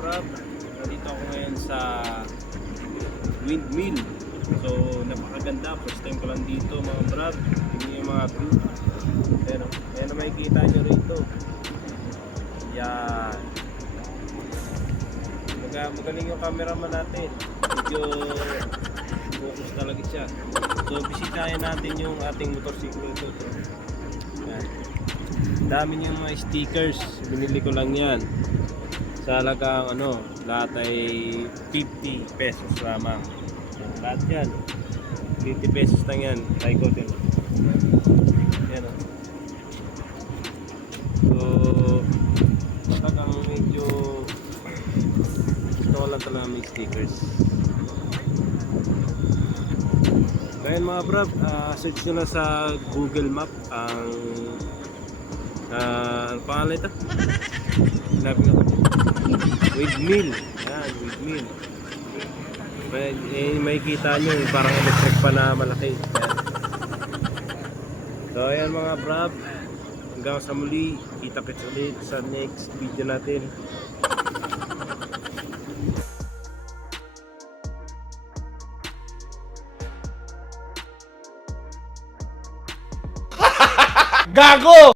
brab, nandito ako ngayon sa windmill. So napakaganda, first time ko lang dito mga brab. Tingnan yung mga view. Ayan na makikita nyo rito. Yan. Magaling yung cameraman natin. Medyo focus talaga siya. So bisitahin natin yung ating motorsiklo ito. Yan. Dami niyang mga stickers. Binili ko lang yan. Sa halagang lahat ay 50 pesos lamang. Lahat yan 50 pesos lang yan. Try ko din. Yan o. So talagang medyo gusto ko lang talaga may stickers. Ngayon mga brab, search nyo na sa Google Map ang ano pangalan ito? Sinabi nga windmill. Yan, windmill. May kita nyo parang electric pa na malaki. Yan. So ayan mga brab, hanggang sa muli, kita-kits ulit sa next video natin. Gago!